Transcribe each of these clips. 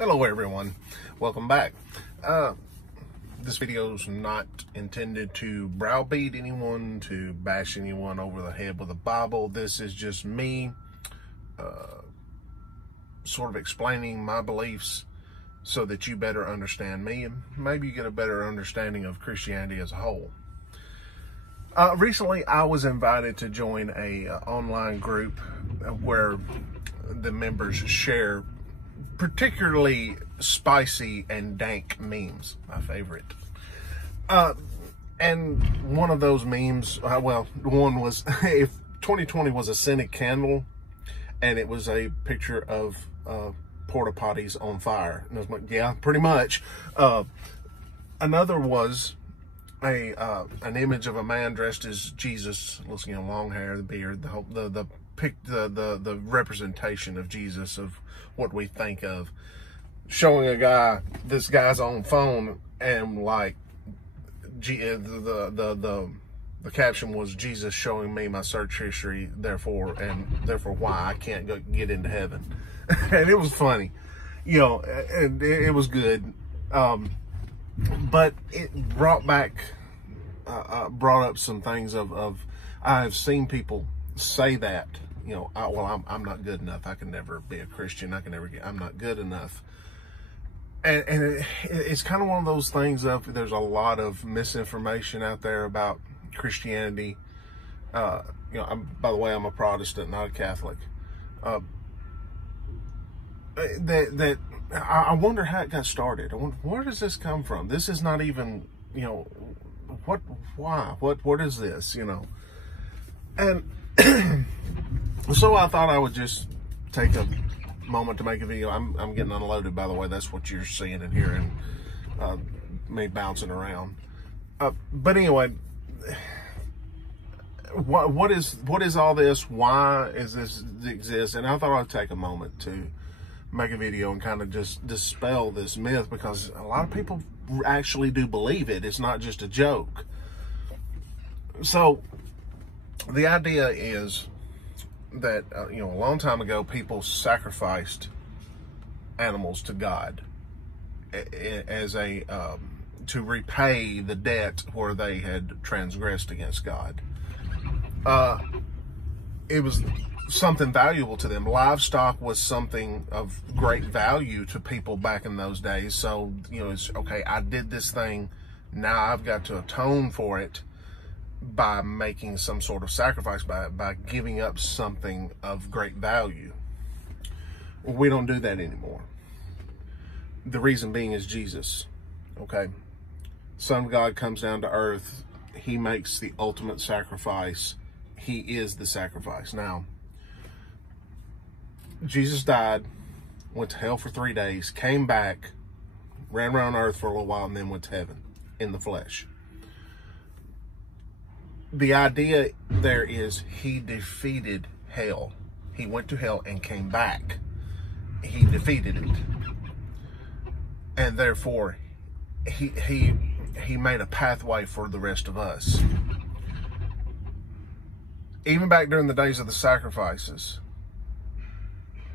Hello everyone, welcome back. This video is not intended to browbeat anyone, to bash anyone over the head with a Bible. This is just me sort of explaining my beliefs so that you better understand me and maybe you get a better understanding of Christianity as a whole. Recently I was invited to join a online group where the members share particularly spicy and dank memes, my favorite. And one of those memes, one was, if 2020 was a scented candle, and it was a picture of porta potties on fire. And I was like, yeah, pretty much. Another was an image of a man dressed as Jesus, looking at long hair, the beard, the representation of Jesus, of what we think of, showing this guy's on phone, and like the caption was, Jesus showing me my search history, therefore why I can't get into heaven. And it was funny, and it was good, but it brought up some things of I've seen people say that, I'm not good enough. I can never be a Christian. I'm not good enough. And it's kind of one of those things of, there's a lot of misinformation out there about Christianity. By the way, I'm a Protestant, not a Catholic. I wonder how it got started. I wonder, where does this come from? This is not even, what is this, And so I thought I would just take a moment to make a video. I'm getting unloaded, by the way. That's what you're seeing and hearing, me bouncing around. But anyway, what is all this? Why is this exist? And I thought I'd take a moment to make a video and kind of just dispel this myth, because a lot of people actually do believe it. It's not just a joke. So the idea is that, a long time ago, people sacrificed animals to God as to repay the debt where they had transgressed against God. It was something valuable to them. Livestock was something of great value to people back in those days. So, it's okay, I did this thing, now I've got to atone for it by making some sort of sacrifice, by giving up something of great value. We don't do that anymore. The reason being is Jesus, okay? Son of God comes down to earth. He makes the ultimate sacrifice. He is the sacrifice. Now, Jesus died, went to hell for 3 days, came back, ran around earth for a little while, and then went to heaven in the flesh. The idea there is he defeated hell. He went to hell and came back. He defeated it. And therefore, he made a pathway for the rest of us. Even back during the days of the sacrifices,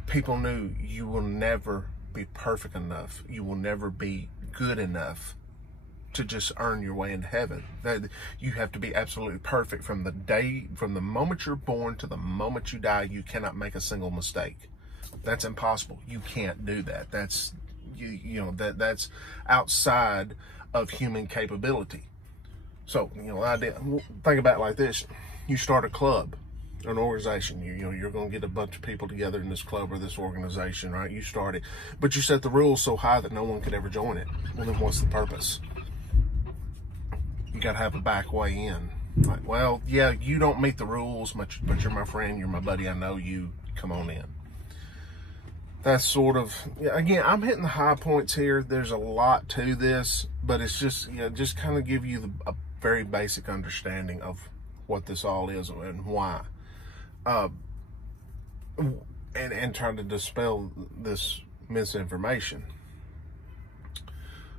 people knew you will never be perfect enough. You will never be good enough to just earn your way into heaven. You have to be absolutely perfect from the moment you're born to the moment you die. You cannot make a single mistake. That's impossible. You can't do that. That's that's outside of human capability. So, think about it like this. You start a club, an organization. You're going to get a bunch of people together in this club or this organization, right? You start it, but you set the rules so high that no one could ever join it. Well, then what's the purpose? You got to have a back way in. Like, well, yeah, you don't meet the rules, but you're my friend, you're my buddy, I know you, come on in. That's sort of, again, I'm hitting the high points here. There's a lot to this, but it's just, just kind of give you a very basic understanding of what this all is and why. And trying to dispel this misinformation.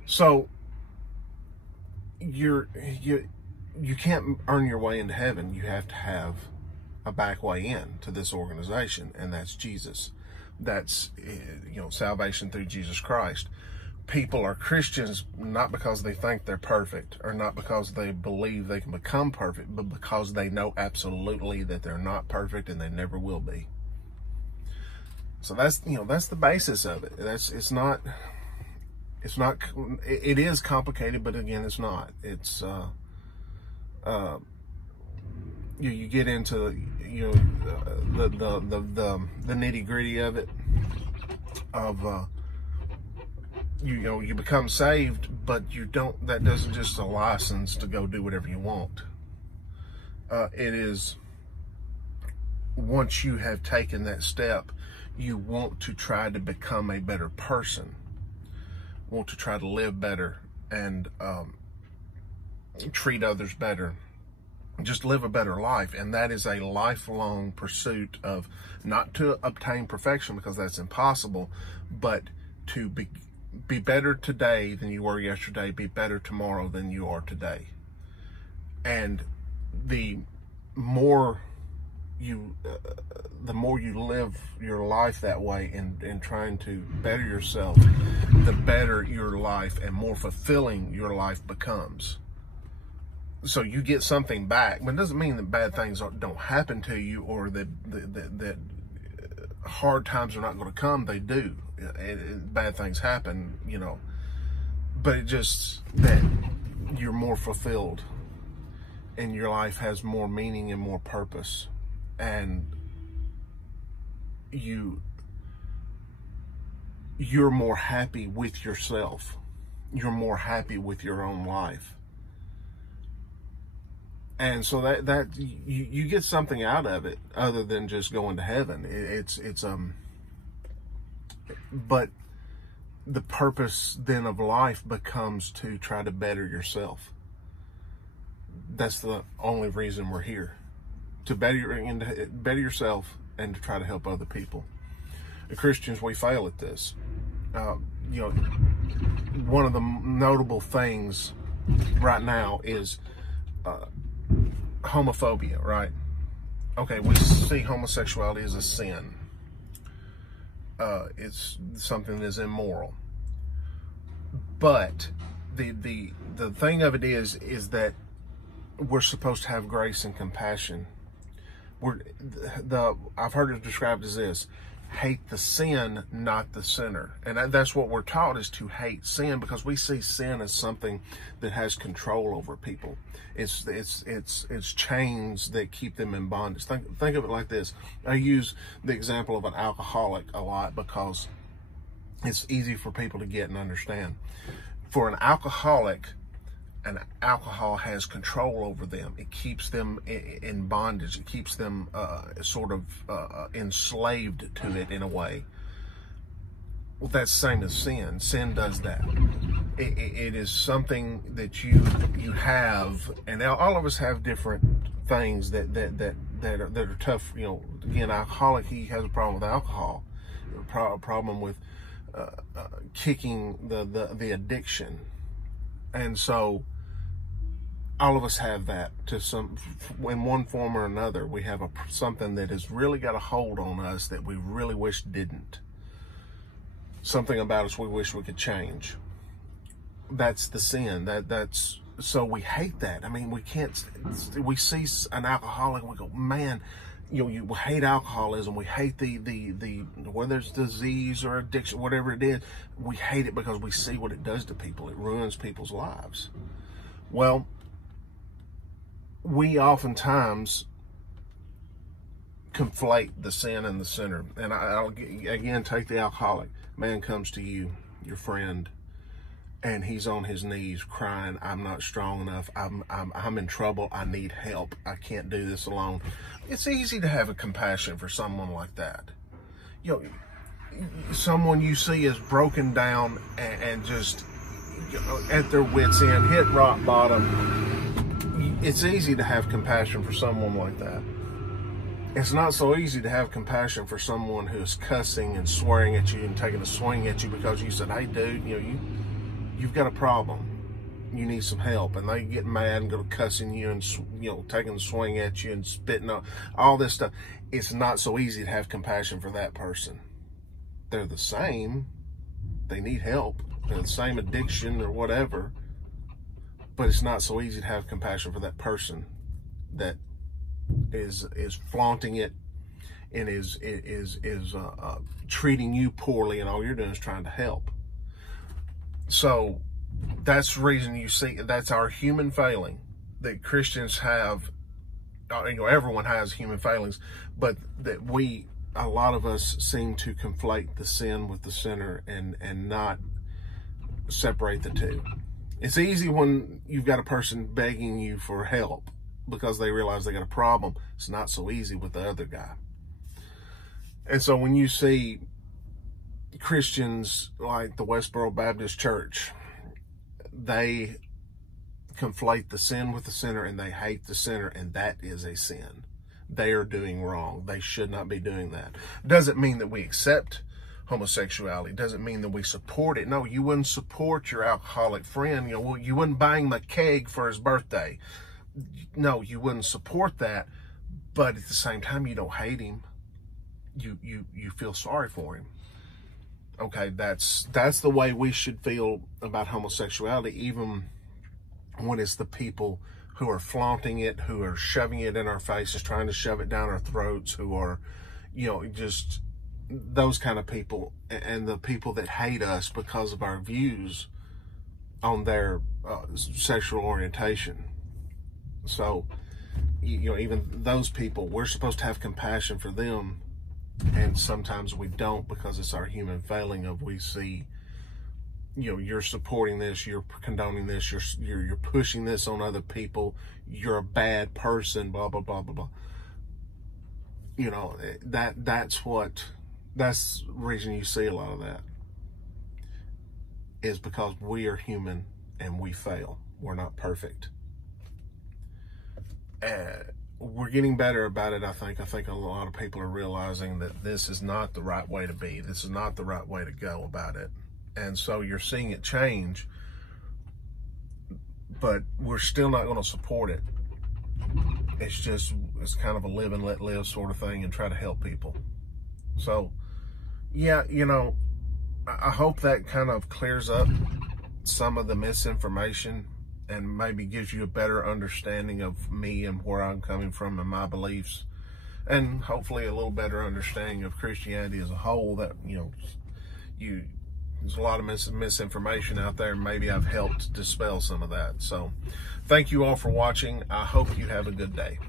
So, you can't earn your way into heaven. You have to have a back way in to this organization, and that's Jesus. That's, salvation through Jesus Christ. People are Christians not because they think they're perfect, or not because they believe they can become perfect, but because they know absolutely that they're not perfect and they never will be. So that's the basis of it. It is complicated, but again, it's not. It's you get into the nitty gritty of it. You become saved, but you don't. That doesn't just a license to go do whatever you want. It is, once you have taken that step, you want to try to become a better person, want to try to live better, and treat others better, just live a better life. And that is a lifelong pursuit of, not to obtain perfection, because that's impossible, but to be better today than you were yesterday, be better tomorrow than you are today. And the more you live your life that way, and trying to better yourself, the better your life and more fulfilling your life becomes. So you get something back, but it doesn't mean that bad things don't happen to you, or that hard times are not going to come. They do. Bad things happen, but it just that you're more fulfilled, and your life has more meaning and more purpose, and you're more happy with yourself. You're more happy with your own life. And so that you get something out of it other than just going to heaven. But the purpose then of life becomes to try to better yourself. That's the only reason we're here, to better yourself and to try to help other people. The Christians, we fail at this. One of the notable things right now is homophobia, right? Okay, we see homosexuality as a sin. It's something that is immoral. But the thing of it is that we're supposed to have grace and compassion. I've heard it described as this: hate the sin, not the sinner. And that's what we're taught, is to hate sin, because we see sin as something that has control over people. It's chains that keep them in bondage. Think of it like this. I use the example of an alcoholic a lot because it's easy for people to get and understand. For an alcoholic, and alcohol has control over them. It keeps them in bondage. It keeps them enslaved to it in a way. Well, that's the same as sin. Sin does that. It is something that you have, and all of us have different things that are tough. Again, alcoholic, he has a problem with alcohol, a problem with kicking the addiction, and so all of us have that in one form or another. We have something that has really got a hold on us that we really wish didn't. Something about us we wish we could change. That's the sin. So we hate that. I mean, we can't. We see an alcoholic and we go, man, you hate alcoholism. We hate whether it's disease or addiction, whatever it is. We hate it because we see what it does to people. It ruins people's lives. Well, we oftentimes conflate the sin and the sinner. And I'll again take the alcoholic. Man comes to you, your friend, and he's on his knees crying, I'm not strong enough. I'm in trouble. I need help. I can't do this alone. It's easy to have a compassion for someone like that. Someone you see is broken down and just at their wits' end, hit rock bottom. It's easy to have compassion for someone like that. It's not so easy to have compassion for someone who's cussing and swearing at you and taking a swing at you because you said, hey dude, you've got a problem. You need some help. And they get mad and go cussing you and, taking a swing at you and spitting on all this stuff. It's not so easy to have compassion for that person. they're the same. They need help. They're the same addiction or whatever. But it's not so easy to have compassion for that person that is flaunting it and is treating you poorly, and all you're doing is trying to help. So that's the reason you see that's our human failing that Christians have. Everyone has human failings, but that a lot of us seem to conflate the sin with the sinner and not separate the two. It's easy when you've got a person begging you for help because they realize they got a problem. It's not so easy with the other guy. And so when you see Christians like the Westboro Baptist Church, they conflate the sin with the sinner, and they hate the sinner, and that is a sin. They are doing wrong. They should not be doing that. Doesn't mean that we accept homosexuality. Doesn't mean that we support it. No, you wouldn't support your alcoholic friend. You wouldn't buy him a keg for his birthday. No, you wouldn't support that. But at the same time, you don't hate him. You feel sorry for him. Okay, that's the way we should feel about homosexuality, even when it's the people who are flaunting it, who are shoving it in our faces, trying to shove it down our throats, who are, just those kind of people, and the people that hate us because of our views on their sexual orientation. So, even those people, we're supposed to have compassion for them, and sometimes we don't because it's our human failing of we see, you're supporting this, you're condoning this, you're pushing this on other people, you're a bad person, blah, blah, blah, blah, blah. That's the reason you see a lot of that, is because we are human and we fail. We're not perfect. We're getting better about it, I think. I think a lot of people are realizing that this is not the right way to be. This is not the right way to go about it. And so you're seeing it change, but we're still not going to support it. It's kind of a live and let live sort of thing, and try to help people. So, yeah, I hope that kind of clears up some of the misinformation and maybe gives you a better understanding of me and where I'm coming from and my beliefs, and hopefully a little better understanding of Christianity as a whole. That, there's a lot of misinformation out there, and maybe I've helped dispel some of that. So thank you all for watching. I hope you have a good day.